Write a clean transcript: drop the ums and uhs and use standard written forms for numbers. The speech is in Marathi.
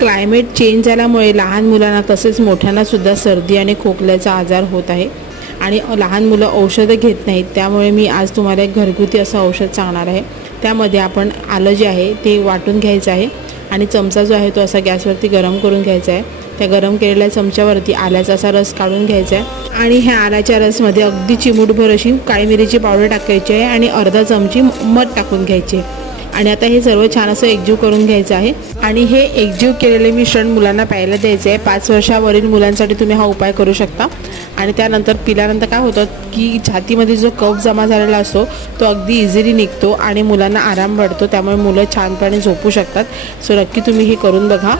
क्लायमेट चेंज झाल्यामुळे लहान मुलांना तसेच मोठ्यांना सुद्धा सर्दी आणि खोकल्याचा आजार होत आहे आणि लहान मुलं औषधं घेत नाहीत। त्यामुळे मी आज तुम्हाला एक घरगुती असं औषध सांगणार आहे। त्यामध्ये आपण आलं जे आहे ते वाटून घ्यायचं आहे आणि चमचा जो आहे तो असा गॅसवरती गरम करून घ्यायचा आहे। त्या गरम केलेल्या चमच्यावरती आल्याचा असा रस काढून घ्यायचा आहे आणि ह्या आल्याच्या रसमध्ये अगदी चिमूटभर अशी काळी मिरीची पावडर टाकायची आहे आणि अर्धा चमची मध टाकून घ्यायचे आणि आता हे सर्व छान असं एकजीव करून घ्यायचं आहे आणि हे एकजीव केलेले मिश्रण मुलांना प्यायला द्यायचं आहे। 5 वर्षावरील मुलांसाठी तुम्ही हा उपाय करू शकता आणि त्यानंतर पिल्यानंतर काय होतं की छातीमध्ये जो कफ जमा झालेला असतो तो अगदी इझिली निघतो आणि मुलांना आराम पडतो, त्यामुळे मुलं छानपणे झोपू शकतात। सो नक्की तुम्ही हे करून बघा।